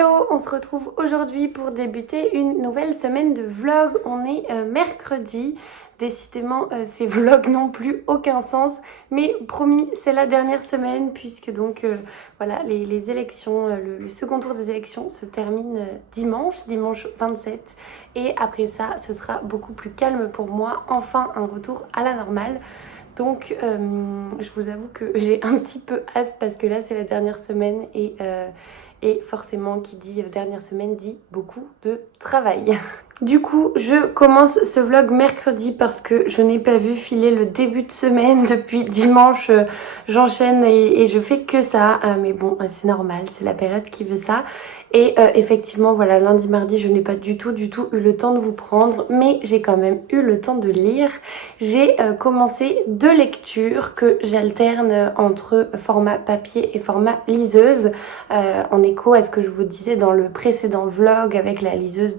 Hello, on se retrouve aujourd'hui pour débuter une nouvelle semaine de vlog. On est mercredi. Décidément, ces vlogs n'ont plus aucun sens. Mais promis, c'est la dernière semaine puisque donc voilà, les élections, le second tour des élections se termine dimanche 27. Et après ça, ce sera beaucoup plus calme pour moi. Enfin, un retour à la normale. Donc, je vous avoue que j'ai un petit peu hâte parce que là, c'est la dernière semaine et forcément, qui dit dernière semaine dit beaucoup de travail. Du coup, je commence ce vlog mercredi parce que je n'ai pas vu filer le début de semaine depuis dimanche. J'enchaîne et je fais que ça. Mais bon, c'est normal, c'est la période qui veut ça. Et effectivement, voilà, lundi, mardi, je n'ai pas du tout eu le temps de vous prendre, mais j'ai quand même eu le temps de lire. J'ai commencé 2 lectures que j'alterne entre format papier et format liseuse, en écho à ce que je vous disais dans le précédent vlog avec la liseuse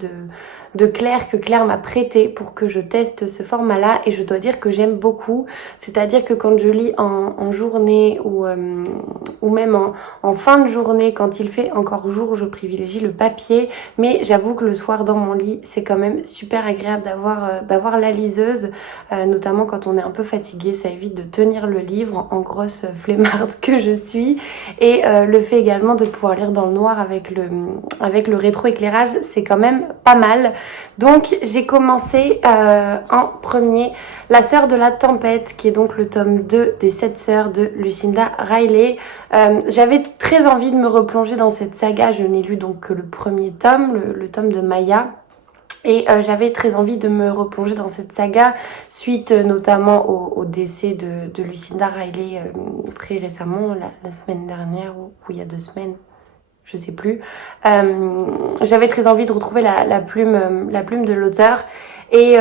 de Claire, que Claire m'a prêté pour que je teste ce format-là, et je dois dire que j'aime beaucoup. C'est-à-dire que quand je lis en journée ou même en fin de journée, quand il fait encore jour, je privilégie le papier, mais j'avoue que le soir dans mon lit, c'est quand même super agréable d'avoir la liseuse, notamment quand on est un peu fatigué. Ça évite de tenir le livre en grosse flemmarde que je suis, et le fait également de pouvoir lire dans le noir avec le rétroéclairage, c'est quand même pas mal. Donc j'ai commencé en premier La Sœur de la Tempête, qui est donc le tome 2 des 7 sœurs de Lucinda Riley. J'avais très envie de me replonger dans cette saga. Je n'ai lu donc que le premier tome, le tome de Maya. Et j'avais très envie de me replonger dans cette saga, suite notamment au décès de Lucinda Riley très récemment, la semaine dernière ou il y a 2 semaines. Je sais plus. J'avais très envie de retrouver la plume de l'auteur et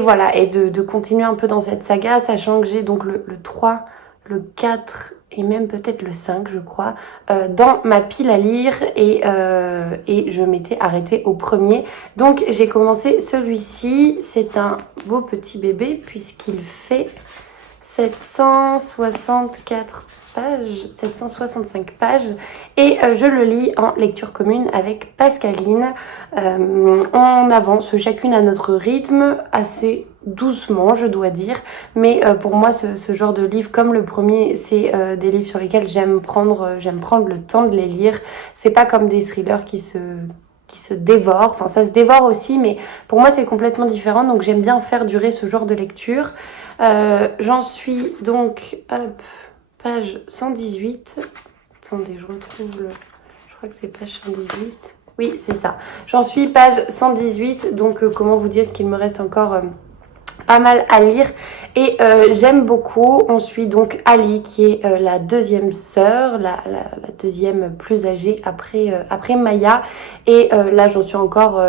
voilà, et de continuer un peu dans cette saga, sachant que j'ai donc le 3, le 4 et même peut-être le 5, je crois, dans ma pile à lire, et je m'étais arrêtée au premier. Donc j'ai commencé celui-ci. C'est un beau petit bébé puisqu'il fait 764 pages, 765 pages, et je le lis en lecture commune avec Pascaline. On avance chacune à notre rythme, assez doucement je dois dire, mais pour moi ce genre de livre comme le premier, c'est des livres sur lesquels j'aime prendre le temps de les lire. C'est pas comme des thrillers qui se dévorent, enfin ça se dévore aussi, mais pour moi c'est complètement différent, donc j'aime bien faire durer ce genre de lecture. J'en suis donc page 118. Attendez, je retrouve je crois que c'est page 118. Oui, c'est ça. J'en suis page 118, donc comment vous dire qu'il me reste encore pas mal à lire, et j'aime beaucoup. On suit donc Ali, qui est la deuxième sœur, la deuxième plus âgée après Maya, et là j'en suis encore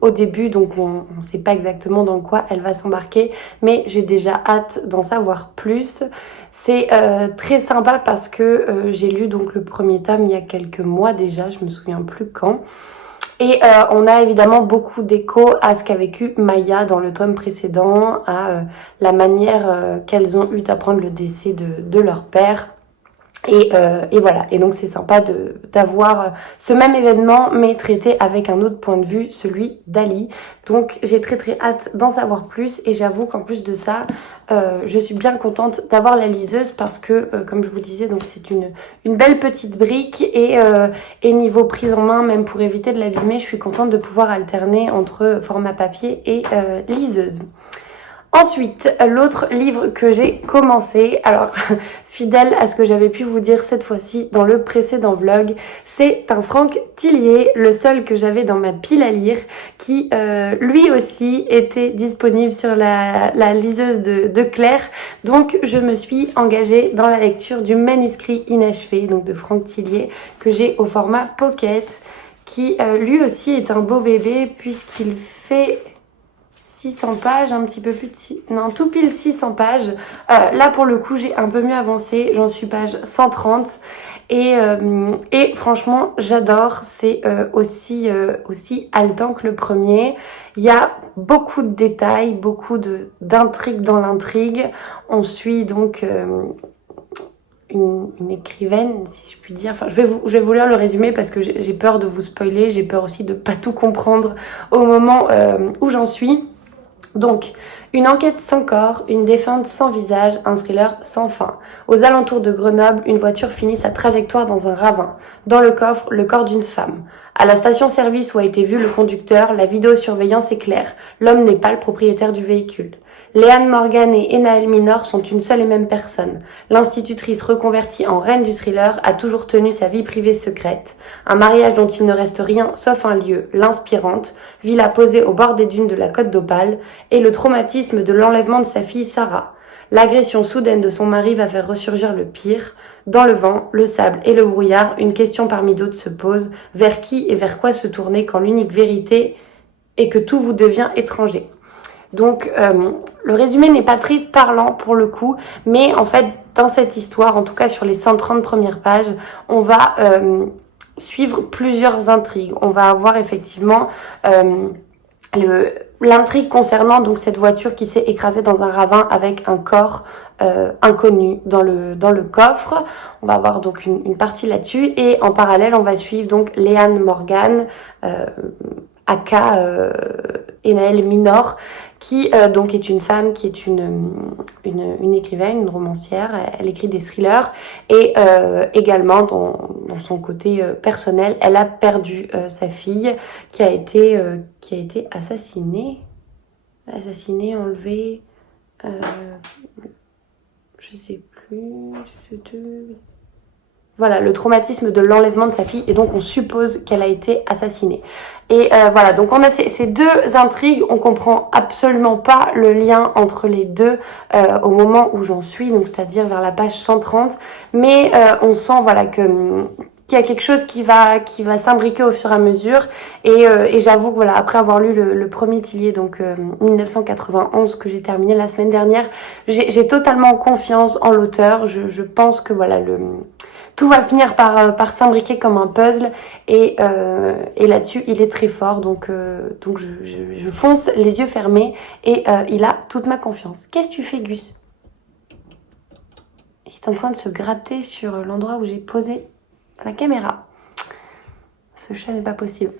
au début, donc on ne sait pas exactement dans quoi elle va s'embarquer, mais j'ai déjà hâte d'en savoir plus. C'est très sympa parce que j'ai lu donc le premier tome il y a quelques mois déjà, je me souviens plus quand. Et on a évidemment beaucoup d'écho à ce qu'a vécu Maya dans le tome précédent, à la manière qu'elles ont eu d'apprendre le décès de leur père. Et voilà, et donc c'est sympa d'avoir ce même événement mais traité avec un autre point de vue, celui d'Ali. Donc j'ai très hâte d'en savoir plus, et j'avoue qu'en plus de ça, je suis bien contente d'avoir la liseuse parce que comme je vous disais, donc c'est une belle petite brique, et niveau prise en main, même pour éviter de l'abîmer, je suis contente de pouvoir alterner entre format papier et liseuse. Ensuite, l'autre livre que j'ai commencé, alors fidèle à ce que j'avais pu vous dire cette fois-ci dans le précédent vlog, c'est un Franck Tillier, le seul que j'avais dans ma pile à lire, qui lui aussi était disponible sur la liseuse de Claire. Donc je me suis engagée dans la lecture du manuscrit inachevé, donc de Franck Tillier, que j'ai au format pocket, qui lui aussi est un beau bébé puisqu'il fait 600 pages, un petit peu plus de non, tout pile 600 pages. Là pour le coup j'ai un peu mieux avancé, j'en suis page 130, et franchement j'adore. C'est aussi haletant que le premier. Il y a beaucoup de détails, beaucoup d'intrigues dans l'intrigue. On suit donc une écrivaine, si je puis dire. Enfin, je vais vous lire le résumé parce que j'ai peur de vous spoiler, j'ai peur aussi de pas tout comprendre au moment où j'en suis. Donc, une enquête sans corps, une défunte sans visage, un thriller sans fin. Aux alentours de Grenoble, une voiture finit sa trajectoire dans un ravin. Dans le coffre, le corps d'une femme. À la station-service où a été vu le conducteur, la vidéosurveillance est claire. L'homme n'est pas le propriétaire du véhicule. Léane Morgan et Enaël Minor sont une seule et même personne. L'institutrice reconvertie en reine du thriller a toujours tenu sa vie privée secrète. Un mariage dont il ne reste rien sauf un lieu, l'inspirante, villa posée au bord des dunes de la Côte d'Opale, et le traumatisme de l'enlèvement de sa fille Sarah. L'agression soudaine de son mari va faire ressurgir le pire. Dans le vent, le sable et le brouillard, une question parmi d'autres se pose. Vers qui et vers quoi se tourner quand l'unique vérité est que tout vous devient étranger? Donc le résumé n'est pas très parlant pour le coup, mais en fait dans cette histoire, en tout cas sur les 130 premières pages, on va suivre plusieurs intrigues. On va avoir effectivement l'intrigue concernant donc cette voiture qui s'est écrasée dans un ravin avec un corps inconnu dans le coffre. On va avoir donc une partie là-dessus, et en parallèle on va suivre donc Léane Morgan, aka Enaël Minor, qui donc est une femme qui est une écrivaine, une romancière. Elle écrit des thrillers, et également dans son côté personnel, elle a perdu sa fille qui a été assassinée, enlevée, je sais plus. Voilà, le traumatisme de l'enlèvement de sa fille, et donc on suppose qu'elle a été assassinée. Et voilà, donc on a ces deux intrigues, on comprend absolument pas le lien entre les deux au moment où j'en suis, donc c'est-à-dire vers la page 130, mais on sent voilà qu'il y a quelque chose qui va s'imbriquer au fur et à mesure, et j'avoue que voilà, après avoir lu le premier Tillier, donc 1991, que j'ai terminé la semaine dernière, j'ai totalement confiance en l'auteur. Je pense que voilà, tout va finir par s'imbriquer comme un puzzle, et là-dessus il est très fort, donc je fonce les yeux fermés, et il a toute ma confiance. Qu'est-ce que tu fais, Gus? Il est en train de se gratter sur l'endroit où j'ai posé la caméra. Ce chat n'est pas possible.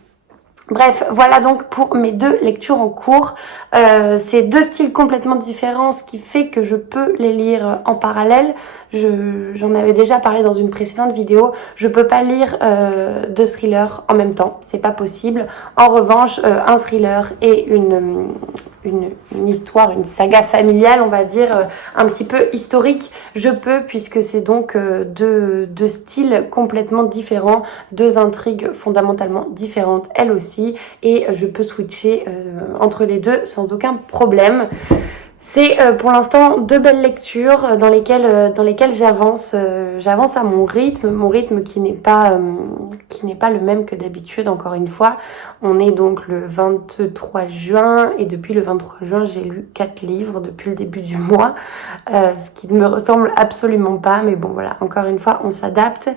Bref, voilà donc pour mes deux lectures en cours. C'est deux styles complètement différents, ce qui fait que je peux les lire en parallèle. J'en avais déjà parlé dans une précédente vidéo. Je peux pas lire deux thrillers en même temps, c'est pas possible. En revanche, un thriller et une histoire, une saga familiale, on va dire, un petit peu historique, je peux, puisque c'est donc deux styles complètement différents, deux intrigues fondamentalement différentes elles aussi, et je peux switcher entre les deux sans aucun problème. C'est pour l'instant deux belles lectures dans lesquelles j'avance à mon rythme qui n'est pas le même que d'habitude. Encore une fois, on est donc le 23 juin, et depuis le 23 juin j'ai lu 4 livres depuis le début du mois, ce qui ne me ressemble absolument pas, mais bon voilà, encore une fois on s'adapte,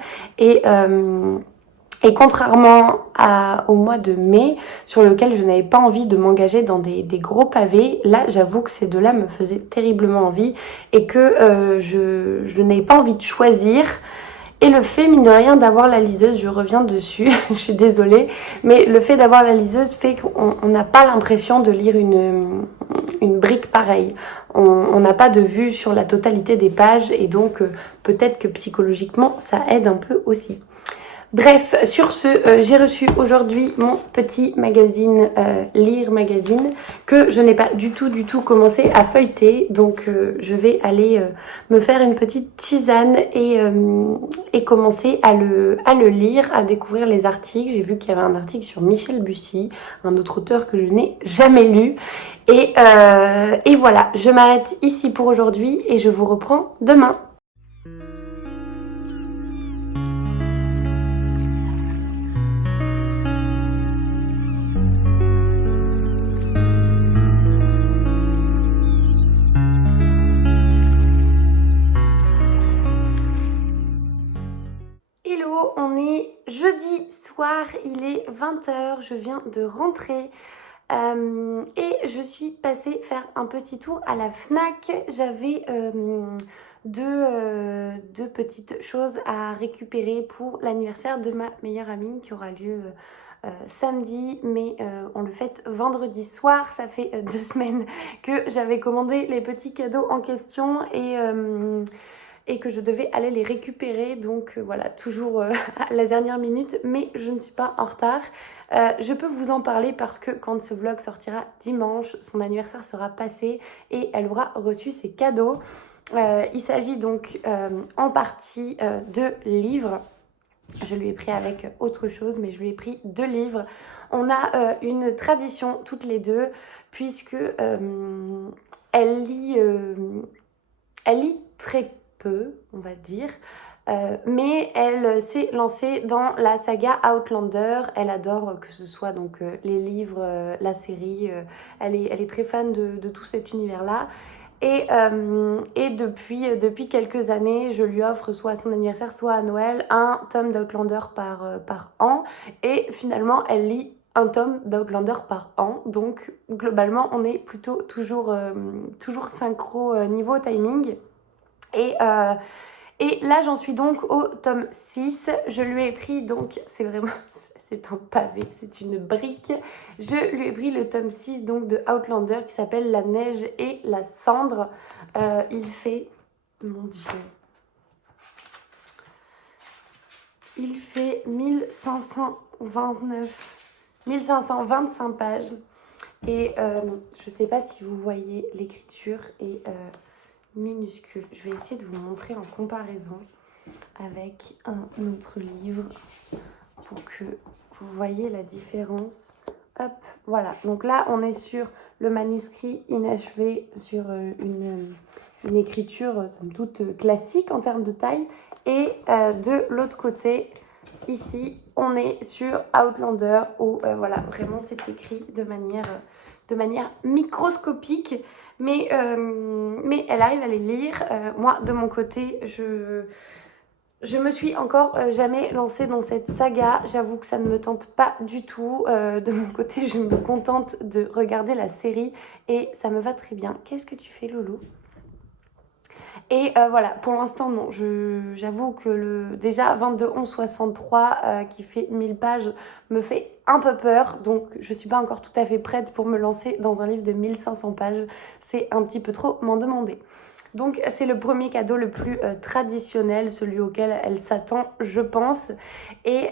et contrairement au mois de mai, sur lequel je n'avais pas envie de m'engager dans des gros pavés, là j'avoue que ces deux-là me faisaient terriblement envie, et que je n'avais pas envie de choisir. Et le fait, mine de rien, d'avoir la liseuse, je reviens dessus, je suis désolée, mais le fait d'avoir la liseuse fait qu'on n'a pas l'impression de lire une brique pareille. On n'a pas de vue sur la totalité des pages, et donc peut-être que psychologiquement ça aide un peu aussi. Bref, sur ce, j'ai reçu aujourd'hui mon petit magazine, Lire Magazine, que je n'ai pas du tout commencé à feuilleter. Donc je vais aller me faire une petite tisane, et commencer à le lire, à découvrir les articles. J'ai vu qu'il y avait un article sur Michel Bussy, un autre auteur que je n'ai jamais lu. Et voilà, je m'arrête ici pour aujourd'hui, et je vous reprends demain. On est jeudi soir, il est 20h, je viens de rentrer et je suis passée faire un petit tour à la FNAC. J'avais deux petites choses à récupérer pour l'anniversaire de ma meilleure amie qui aura lieu samedi, mais on le fête vendredi soir. Ça fait 2 semaines que j'avais commandé les petits cadeaux en question et que je devais aller les récupérer, donc voilà, toujours à la dernière minute, mais je ne suis pas en retard. Je peux vous en parler parce que quand ce vlog sortira dimanche, son anniversaire sera passé et elle aura reçu ses cadeaux. Il s'agit donc en partie de livres. Je lui ai pris avec autre chose, mais je lui ai pris 2 livres. On a une tradition toutes les deux, puisque elle lit très peu, on va dire. Mais elle s'est lancée dans la saga Outlander. Elle adore que ce soit donc les livres, la série. Elle est très fan de tout cet univers-là. Et depuis quelques années, je lui offre soit à son anniversaire, soit à Noël, un tome d'Outlander par an. Et finalement, elle lit un tome d'Outlander par an. Donc, globalement, on est plutôt toujours synchro niveau timing. Et là, j'en suis donc au tome 6. Je lui ai pris donc, c'est un pavé, c'est une brique. Je lui ai pris le tome 6 donc de Outlander qui s'appelle La neige et la cendre. Il fait, mon Dieu, il fait 1525 pages. Et je sais pas si vous voyez, l'écriture est minuscule. Je vais essayer de vous montrer en comparaison avec un autre livre pour que vous voyez la différence. Hop, voilà. Donc là, on est sur le manuscrit inachevé, sur une écriture somme toute classique en termes de taille. Et de l'autre côté, ici, on est sur Outlander où voilà, vraiment c'est écrit de manière microscopique. Mais elle arrive à les lire. Moi, de mon côté, je me suis encore jamais lancée dans cette saga. J'avoue que ça ne me tente pas du tout. De mon côté, je me contente de regarder la série et ça me va très bien. Qu'est-ce que tu fais, Loulou ? Et voilà, pour l'instant, non. J'avoue que déjà 22-11-63 qui fait 1000 pages me fait un peu peur. Donc, je suis pas encore tout à fait prête pour me lancer dans un livre de 1500 pages. C'est un petit peu trop m'en demander. Donc, c'est le premier cadeau le plus traditionnel, celui auquel elle s'attend, je pense. Et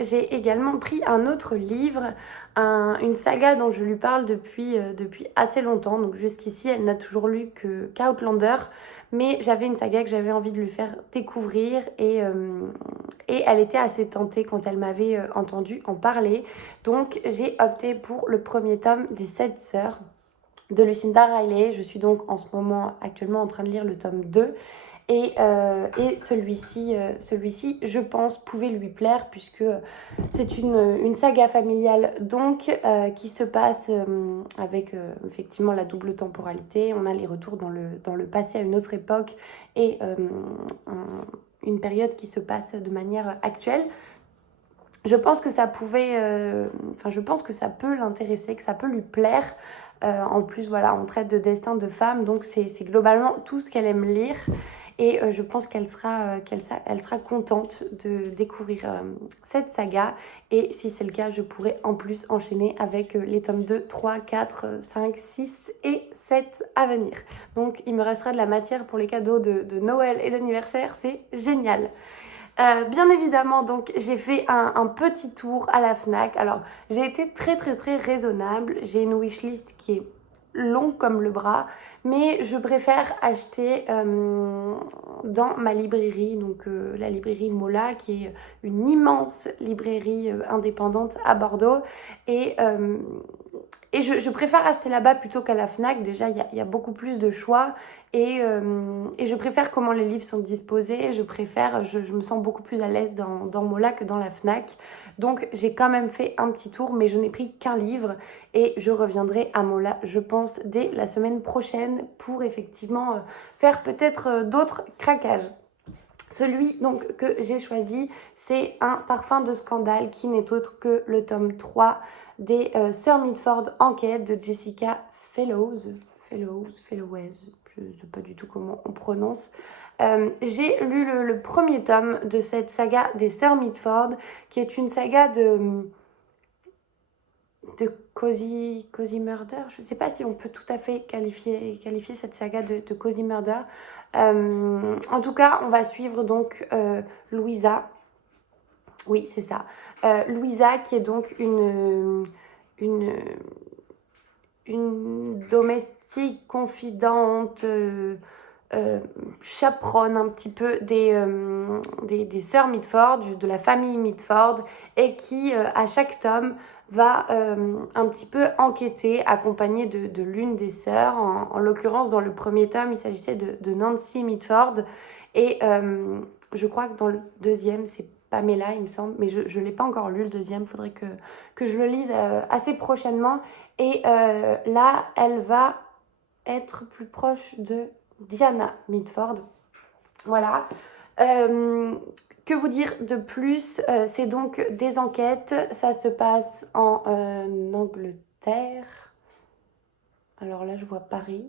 j'ai également pris un autre livre, une saga dont je lui parle depuis assez longtemps. Donc, jusqu'ici, elle n'a toujours lu qu'Outlander. Mais j'avais une saga que j'avais envie de lui faire découvrir et elle était assez tentée quand elle m'avait entendu en parler. Donc j'ai opté pour le premier tome des 7 sœurs de Lucinda Riley. Je suis donc en ce moment actuellement en train de lire le tome 2. Et celui-ci, je pense, pouvait lui plaire puisque c'est une saga familiale donc qui se passe avec effectivement la double temporalité. On a les retours dans le passé à une autre époque et une période qui se passe de manière actuelle. Je pense que ça je pense que ça peut l'intéresser, que ça peut lui plaire. En plus, voilà, on traite de destin de femme, donc c'est globalement tout ce qu'elle aime lire. Et je pense qu'elle sera contente de découvrir cette saga. Et si c'est le cas, je pourrai en plus enchaîner avec les tomes 2, 3, 4, 5, 6 et 7 à venir. Donc il me restera de la matière pour les cadeaux de Noël et d'anniversaire. C'est génial. Bien évidemment, donc j'ai fait un petit tour à la Fnac. Alors j'ai été très raisonnable. J'ai une wishlist qui est longue comme le bras, mais je préfère acheter dans ma librairie, donc la librairie Mola, qui est une immense librairie indépendante à Bordeaux. Et je préfère acheter là-bas plutôt qu'à la Fnac. Déjà, il y a beaucoup plus de choix. Et je préfère comment les livres sont disposés. Je me sens beaucoup plus à l'aise dans Mola que dans la Fnac. Donc, j'ai quand même fait un petit tour, mais je n'ai pris qu'un livre. Et je reviendrai à Mola, je pense, dès la semaine prochaine pour effectivement faire peut-être d'autres craquages. Celui donc que j'ai choisi, c'est un parfum de scandale qui n'est autre que le tome 3 des Sœurs Mitford Enquête de Jessica Fellowes. Fellows, je ne sais pas du tout comment on prononce. J'ai lu le premier tome de cette saga des Sœurs Mitford, qui est une saga de Cozy Murder. Je ne sais pas si on peut tout à fait qualifier cette saga de Cozy Murder. En tout cas, on va suivre donc Louisa. Oui, c'est ça. Louisa, qui est donc une domestique confidente, chaperonne un petit peu des sœurs Mitford, de la famille Mitford, et qui, à chaque tome, va un petit peu enquêter, accompagnée de l'une des sœurs. En l'occurrence, dans le premier tome, il s'agissait de Nancy Mitford, et je crois que dans le deuxième, c'est Pamela, il me semble, mais je ne l'ai pas encore lu, le deuxième, il faudrait que je le lise assez prochainement. Et là, elle va être plus proche de Diana Mitford. Voilà. Que vous dire de plus? C'est donc des enquêtes. Ça se passe en Angleterre. Alors là, je vois Paris.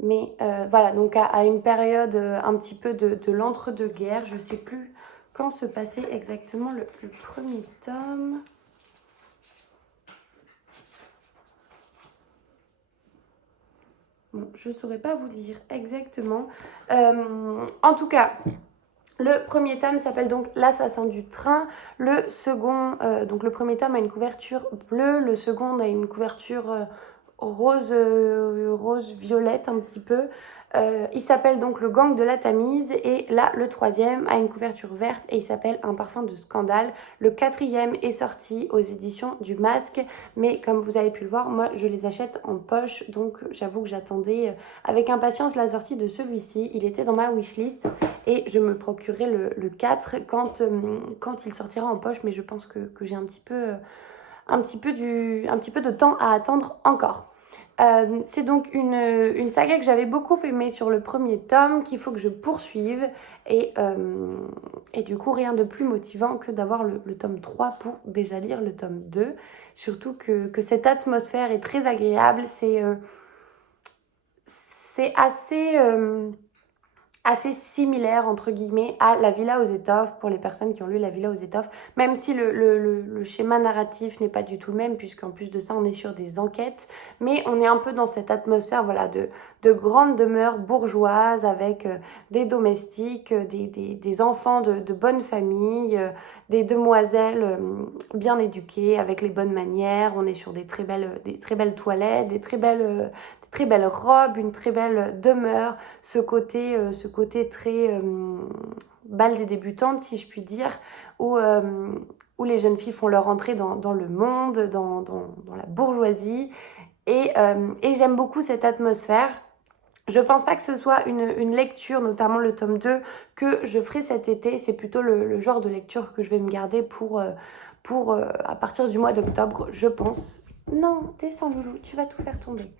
Mais voilà, donc à une période un petit peu de l'entre-deux-guerres. Je ne sais plus quand se passait exactement le premier tome. Bon, je ne saurais pas vous dire exactement. En tout cas, le premier tome s'appelle donc L'assassin du train. Le second, donc le premier tome a une couverture bleue. Le second a une couverture rose violette un petit peu. Il s'appelle donc Le Gang de la Tamise. Et là, le troisième a une couverture verte et il s'appelle Un parfum de scandale. Le quatrième est sorti aux éditions du Masque. Mais comme vous avez pu le voir, moi, je les achète en poche. Donc, j'avoue que j'attendais avec impatience la sortie de celui-ci. Il était dans ma wishlist et je me procurerai le 4 quand il sortira en poche. Mais je pense que j'ai un petit peu de temps à attendre encore. C'est donc une saga que j'avais beaucoup aimée sur le premier tome, qu'il faut que je poursuive. Et du coup, rien de plus motivant que d'avoir le tome 3 pour déjà lire le tome 2. Surtout que cette atmosphère est très agréable. C'est assez similaire entre guillemets à La Villa aux Étoffes, pour les personnes qui ont lu La Villa aux Étoffes, même si le schéma narratif n'est pas du tout le même, puisqu'en plus de ça on est sur des enquêtes, mais on est un peu dans cette atmosphère, voilà, de grandes demeures bourgeoises avec des domestiques, des enfants de bonne famille, des demoiselles bien éduquées avec les bonnes manières. On est sur des très belles toilettes, des très belles robes, une très belle demeure, ce côté très bal des débutantes, si je puis dire, où les jeunes filles font leur entrée dans le monde, dans la bourgeoisie. Et j'aime beaucoup cette atmosphère. Je pense pas que ce soit une lecture, notamment le tome 2, que je ferai cet été. C'est plutôt le genre de lecture que je vais me garder pour à partir du mois d'octobre, je pense. Non, descends Loulou, tu vas tout faire tomber.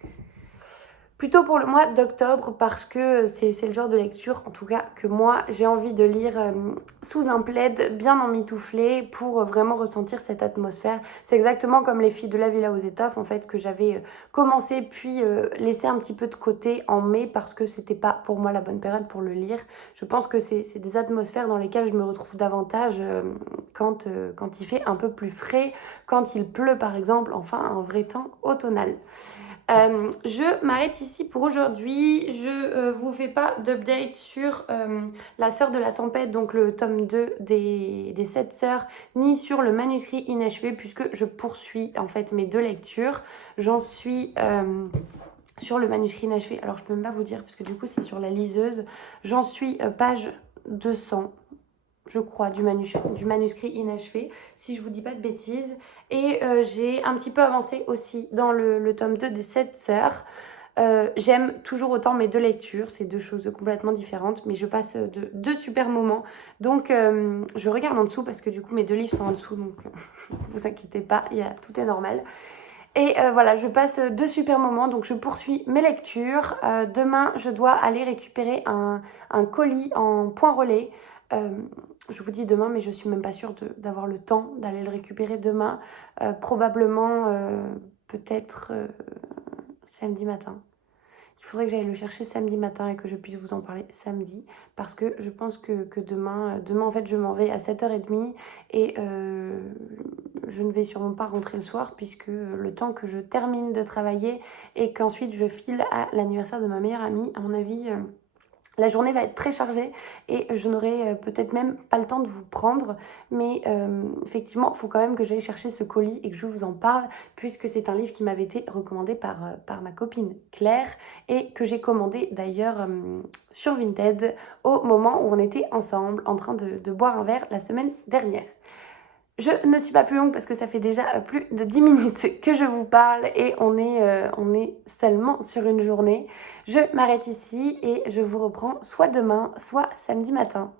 Plutôt pour le mois d'octobre, parce que c'est le genre de lecture, en tout cas, que moi j'ai envie de lire sous un plaid bien emmitouflé pour vraiment ressentir cette atmosphère. C'est exactement comme Les Filles de la Villa aux Étoffes, en fait, que j'avais commencé puis laissé un petit peu de côté en mai parce que c'était pas pour moi la bonne période pour le lire. Je pense que c'est des atmosphères dans lesquelles je me retrouve davantage quand il fait un peu plus frais, quand il pleut par exemple, enfin un vrai temps automnal. Je m'arrête ici pour aujourd'hui. Je vous fais pas d'update sur La Sœur de la Tempête, donc le tome 2 des 7 sœurs, ni sur le manuscrit inachevé, puisque je poursuis en fait mes deux lectures. J'en suis sur le manuscrit inachevé. Alors je peux même pas vous dire, parce que du coup c'est sur la liseuse. J'en suis page 200. Je crois, du manuscrit inachevé, si je vous dis pas de bêtises. Et j'ai un petit peu avancé aussi dans le tome 2 des 7 sœurs. J'aime toujours autant mes deux lectures, c'est deux choses complètement différentes, mais je passe deux super moments. Donc je regarde en dessous parce que du coup mes deux livres sont en dessous, donc vous inquiétez pas, tout est normal. Et voilà, je passe deux super moments, donc je poursuis mes lectures. Demain, je dois aller récupérer un colis en point relais. Je vous dis demain, mais je suis même pas sûre d'avoir le temps d'aller le récupérer demain. Probablement, peut-être samedi matin. Il faudrait que j'aille le chercher samedi matin et que je puisse vous en parler samedi. Parce que je pense que demain en fait, je m'en vais à 7h30 et je ne vais sûrement pas rentrer le soir puisque le temps que je termine de travailler et qu'ensuite je file à l'anniversaire de ma meilleure amie, à mon avis... la journée va être très chargée et je n'aurai peut-être même pas le temps de vous prendre. Mais effectivement, il faut quand même que j'aille chercher ce colis et que je vous en parle puisque c'est un livre qui m'avait été recommandé par ma copine Claire et que j'ai commandé d'ailleurs sur Vinted au moment où on était ensemble en train de boire un verre la semaine dernière. Je ne suis pas plus longue parce que ça fait déjà plus de 10 minutes que je vous parle et on est seulement sur une journée. Je m'arrête ici et je vous reprends soit demain, soit samedi matin.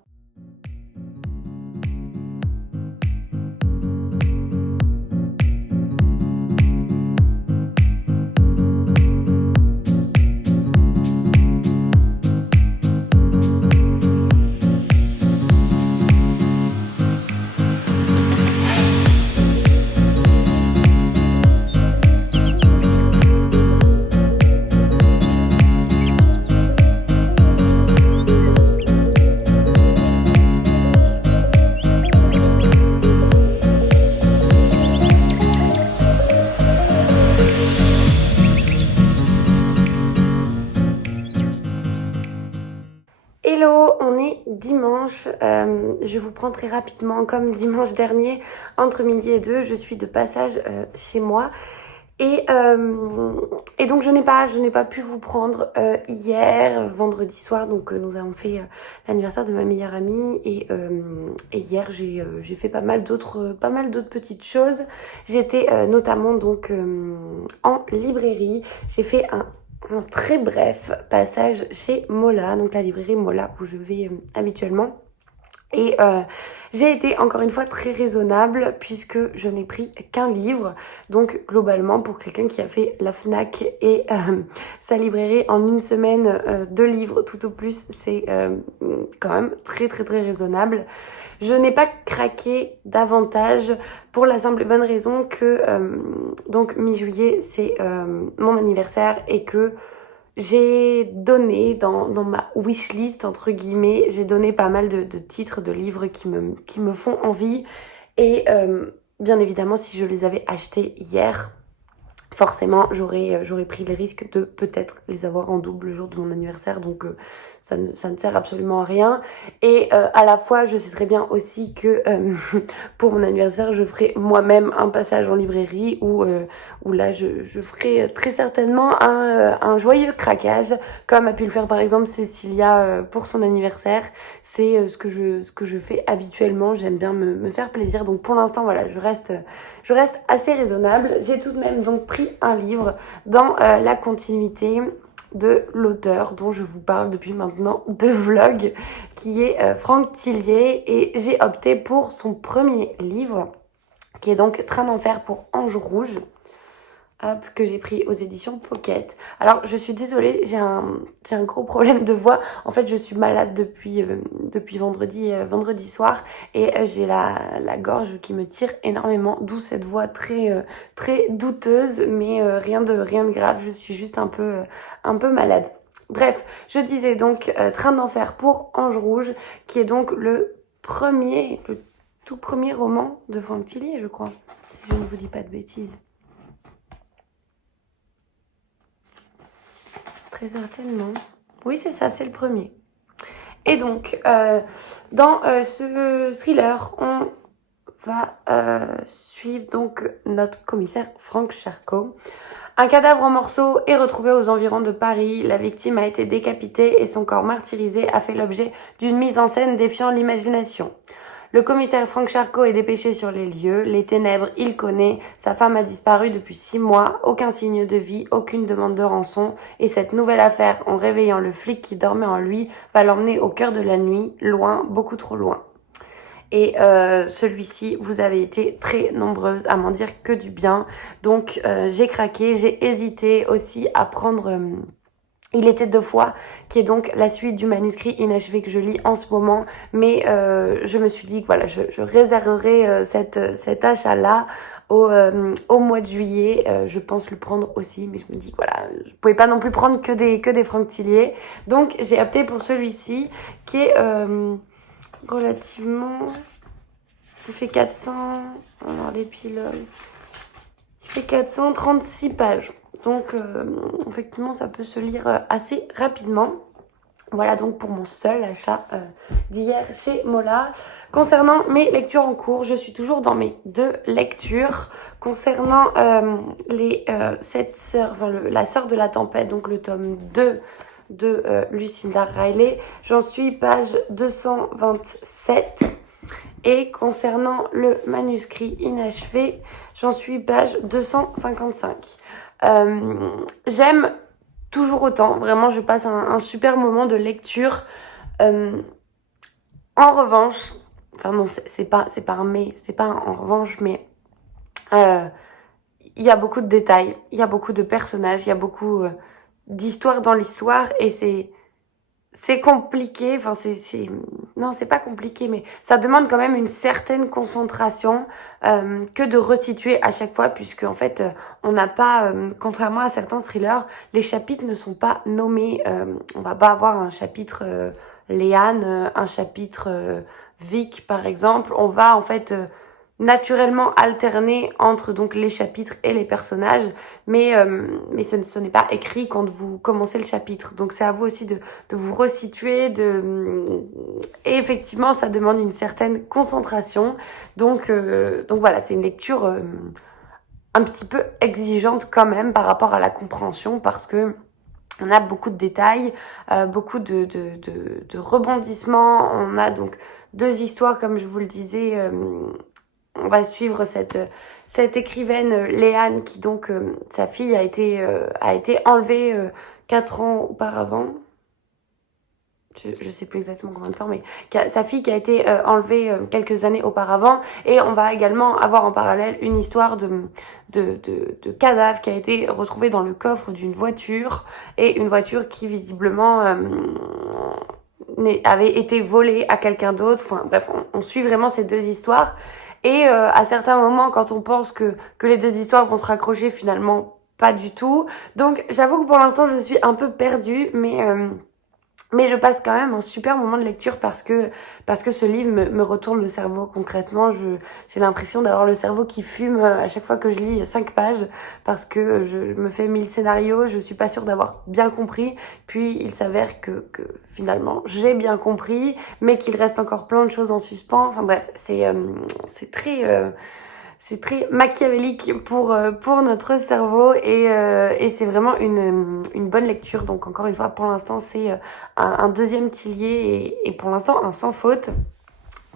Hello, on est dimanche, je vous prends très rapidement comme dimanche dernier, entre midi et 2, je suis de passage chez moi et donc je n'ai pas pu vous prendre hier, vendredi soir, donc nous avons fait l'anniversaire de ma meilleure amie et hier j'ai fait pas mal d'autres petites choses. J'étais notamment donc en librairie, j'ai fait un très bref passage chez Mola, donc la librairie Mola où je vais habituellement. Et j'ai été encore une fois très raisonnable puisque je n'ai pris qu'un livre. Donc globalement pour quelqu'un qui a fait la Fnac et sa librairie en une semaine, 2 livres tout au plus, c'est quand même très raisonnable. Je n'ai pas craqué davantage pour la simple et bonne raison que donc mi-juillet c'est mon anniversaire et que j'ai donné dans ma wishlist entre guillemets, j'ai donné pas mal de titres de livres qui me font envie et bien évidemment si je les avais achetés hier, forcément j'aurais pris le risque de peut-être les avoir en double le jour de mon anniversaire, donc ça ne sert absolument à rien. Et à la fois je sais très bien aussi que pour mon anniversaire je ferai moi-même un passage en librairie où là je ferai très certainement un joyeux craquage comme a pu le faire par exemple Cécilia pour son anniversaire. C'est ce que je fais habituellement, j'aime bien me faire plaisir, donc pour l'instant voilà je reste assez raisonnable. J'ai tout de même donc pris un livre dans la continuité de l'auteur dont je vous parle depuis maintenant 2 vlogs, qui est Franck Tillier, et j'ai opté pour son premier livre, qui est donc Train d'enfer pour Ange Rouge, que j'ai pris aux éditions Pocket. Alors je suis désolée, j'ai un gros problème de voix. En fait je suis malade depuis vendredi soir et j'ai la gorge qui me tire énormément, d'où cette voix très douteuse, mais rien de grave, je suis juste un peu malade. Bref, je disais donc Train d'enfer pour Ange Rouge, qui est donc le tout premier roman de Franck Tillier, je crois, si je ne vous dis pas de bêtises. Très certainement. Oui, c'est ça, c'est le premier. Et donc, dans ce thriller, on va suivre donc notre commissaire Franck Charcot. Un cadavre en morceaux est retrouvé aux environs de Paris. La victime a été décapitée et son corps martyrisé a fait l'objet d'une mise en scène défiant l'imagination. Le commissaire Franck Charcot est dépêché sur les lieux. Les ténèbres, il connaît. Sa femme a disparu depuis 6 mois. Aucun signe de vie, aucune demande de rançon. Et cette nouvelle affaire, en réveillant le flic qui dormait en lui, va l'emmener au cœur de la nuit, loin, beaucoup trop loin. Et celui-ci, vous avez été très nombreuses à m'en dire que du bien. Donc j'ai craqué, j'ai hésité aussi à prendre... Il était 2 fois, qui est donc la suite du manuscrit inachevé que je lis en ce moment, mais je me suis dit que voilà, je réserverai cet achat-là au mois de juillet. Je pense le prendre aussi, mais je me dis que voilà, je pouvais pas non plus prendre que des Franck Tillier. Donc j'ai opté pour celui-ci qui est relativement... Il fait 400... Alors l'épilogue... Il fait 436 pages. Donc effectivement ça peut se lire assez rapidement. Voilà donc pour mon seul achat d'hier chez Mola. Concernant mes lectures en cours, je suis toujours dans mes 2 lectures. Concernant les 7 sœurs, enfin la sœur de la tempête, donc le tome 2 de Lucinda Riley, j'en suis page 227. Et concernant le manuscrit inachevé, j'en suis page 255. J'aime toujours autant, vraiment je passe un super moment de lecture. En revanche, enfin non, c'est pas un mais, c'est pas un en revanche, mais il y a beaucoup de détails, il y a beaucoup de personnages, il y a beaucoup d'histoires dans l'histoire et c'est compliqué, enfin non c'est pas compliqué mais ça demande quand même une certaine concentration que de resituer à chaque fois puisque en fait on n'a pas, contrairement à certains thrillers, les chapitres ne sont pas nommés, on va pas avoir un chapitre Léane, un chapitre Vic par exemple, on va en fait naturellement alterner entre donc les chapitres et les personnages, mais ce n'est pas écrit quand vous commencez le chapitre. Donc c'est à vous aussi de vous resituer, et effectivement ça demande une certaine concentration. Donc voilà, c'est une lecture un petit peu exigeante quand même par rapport à la compréhension parce que on a beaucoup de détails, beaucoup de rebondissements. On a donc 2 histoires comme je vous le disais. On va suivre cette écrivaine Léane qui donc sa fille a été enlevée 4 ans auparavant. Je sais plus exactement combien de temps, mais sa fille qui a été enlevée quelques années auparavant. Et on va également avoir en parallèle une histoire de cadavre qui a été retrouvé dans le coffre d'une voiture, et une voiture qui visiblement avait été volée à quelqu'un d'autre. Enfin bref, on suit vraiment ces 2 histoires. Et à certains moments, quand on pense que les 2 histoires vont se raccrocher, finalement, pas du tout. Donc j'avoue que pour l'instant, je suis un peu perdue, mais je passe quand même un super moment de lecture parce que ce livre me retourne le cerveau concrètement. J'ai l'impression d'avoir le cerveau qui fume à chaque fois que je lis 5 pages parce que je me fais 1000 scénarios, je suis pas sûre d'avoir bien compris. Puis il s'avère que finalement j'ai bien compris, mais qu'il reste encore plein de choses en suspens. Enfin bref, c'est très machiavélique pour notre cerveau et c'est vraiment une bonne lecture. Donc encore une fois, pour l'instant, c'est un 2e Tillier et pour l'instant un sans faute.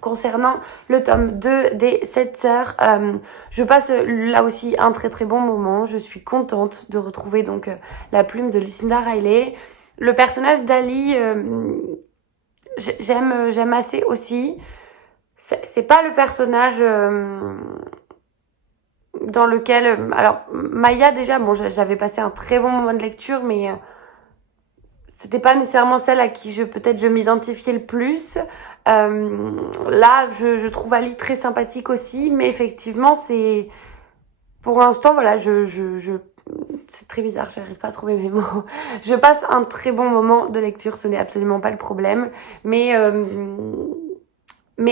Concernant le tome 2 des 7 sœurs, je passe là aussi un très très bon moment. Je suis contente de retrouver donc la plume de Lucinda Riley. Le personnage d'Ali, j'aime assez aussi. C'est pas le personnage dans lequel... alors, Maya, déjà, bon, j'avais passé un très bon moment de lecture, mais c'était pas nécessairement celle à qui je m'identifiais le plus. Là, je trouve Ali très sympathique aussi, mais effectivement, c'est... Pour l'instant, voilà, c'est très bizarre, j'arrive pas à trouver mes mots. Je passe un très bon moment de lecture, ce n'est absolument pas le problème, mais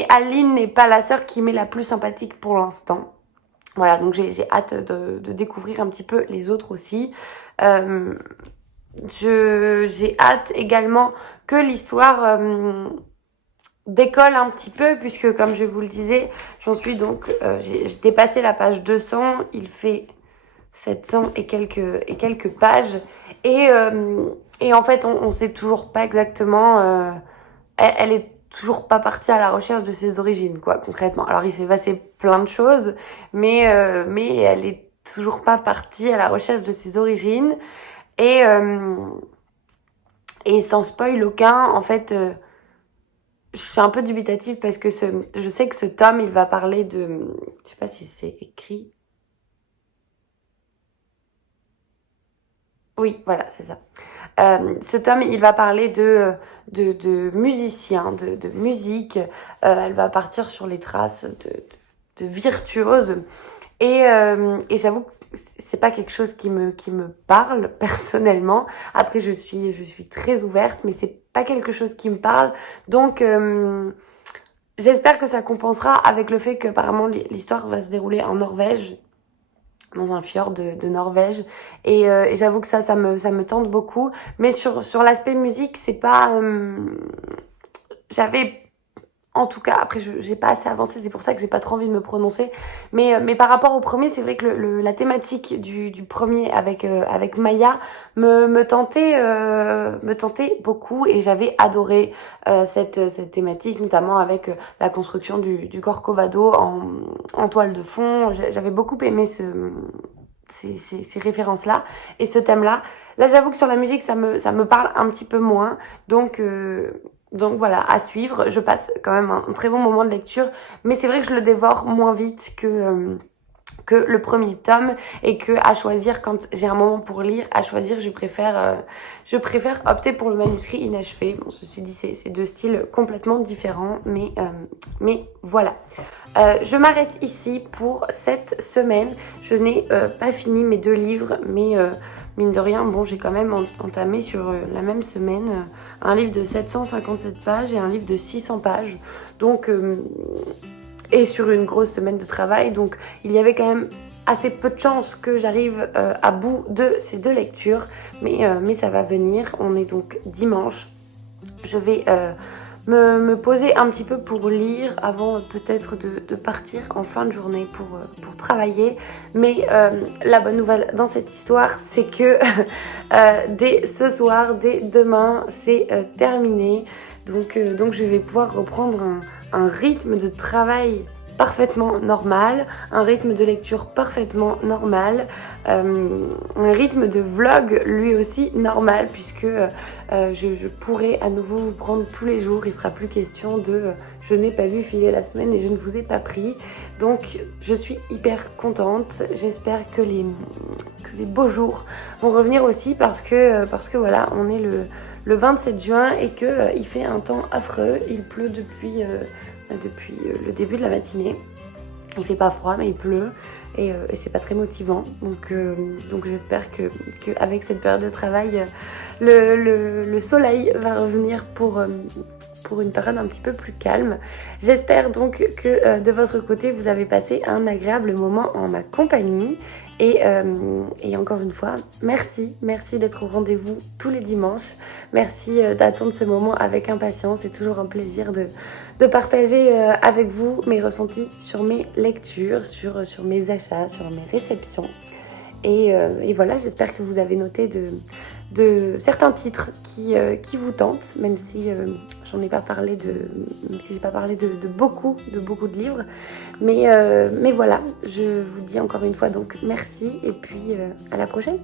Aline n'est pas la sœur qui m'est la plus sympathique pour l'instant. Voilà, donc j'ai hâte de découvrir un petit peu les autres aussi. J'ai hâte également que l'histoire décolle un petit peu, puisque comme je vous le disais, j'en suis donc... j'ai dépassé la page 200, il fait 700 et quelques pages. Et en fait, on sait toujours pas exactement... elle est toujours pas partie à la recherche de ses origines, quoi, concrètement. Alors, il s'est passé plein de choses, mais elle est toujours pas partie à la recherche de ses origines. Et sans spoil aucun, en fait, je suis un peu dubitative parce que je sais que ce tome, il va parler de... Je sais pas si c'est écrit. Oui, voilà, c'est ça. Ce tome, il va parler de musiciens, de musique. Elle va partir sur les traces de virtuoses. Et j'avoue que c'est pas quelque chose qui me parle personnellement. Après, je suis très ouverte, mais c'est pas quelque chose qui me parle. Donc, j'espère que ça compensera avec le fait qu'apparemment l'histoire va se dérouler en Norvège, dans un fjord de Norvège. Et j'avoue que ça me tente beaucoup. Mais sur l'aspect musique, c'est pas... j'avais... En tout cas, après, j'ai pas assez avancé, c'est pour ça que j'ai pas trop envie de me prononcer. Mais par rapport au premier, c'est vrai que la thématique du premier avec Maya me tentait beaucoup et j'avais adoré cette thématique, notamment avec la construction du Corcovado en toile de fond. J'avais beaucoup aimé ces références-là et ce thème-là. Là, j'avoue que sur la musique, ça me parle un petit peu moins. Donc voilà, à suivre. Je passe quand même un très bon moment de lecture, mais c'est vrai que je le dévore moins vite que le premier tome et que à choisir quand j'ai un moment pour lire, à choisir, je préfère opter pour le manuscrit inachevé. Bon, ceci dit, c'est deux styles complètement différents, mais voilà. Je m'arrête ici pour cette semaine. Je n'ai pas fini mes 2 livres, mais mine de rien, bon, j'ai quand même entamé sur la même semaine un livre de 757 pages et un livre de 600 pages. Donc, et sur une grosse semaine de travail. Donc, il y avait quand même assez peu de chances que j'arrive à bout de ces 2 lectures. Mais ça va venir. On est donc dimanche. Je vais me poser un petit peu pour lire avant peut-être de partir en fin de journée pour travailler. Mais la bonne nouvelle dans cette histoire, c'est que dès ce soir, dès demain, c'est terminé. Donc je vais pouvoir reprendre un rythme de travail parfaitement normal, un rythme de lecture parfaitement normal, un rythme de vlog lui aussi normal, puisque je pourrai à nouveau vous prendre tous les jours. Il sera plus question de je n'ai pas vu filer la semaine et je ne vous ai pas pris. Donc je suis hyper contente. J'espère que les beaux jours vont revenir aussi, parce que voilà, on est le 27 juin et que il fait un temps affreux. Il pleut depuis le début de la matinée. Il fait pas froid, mais il pleut et c'est pas très motivant. Donc j'espère que avec cette période de travail, le soleil va revenir pour une période un petit peu plus calme. J'espère donc que de votre côté, vous avez passé un agréable moment en ma compagnie. Et encore une fois, merci d'être au rendez-vous tous les dimanches. Merci d'attendre ce moment avec impatience. C'est toujours un plaisir de partager avec vous mes ressentis sur mes lectures, sur mes achats, sur mes réceptions. Et voilà, j'espère que vous avez noté de certains titres qui vous tentent, même si j'en ai pas parlé même si j'ai pas parlé de beaucoup de livres. Mais voilà, je vous dis encore une fois donc merci et puis à la prochaine.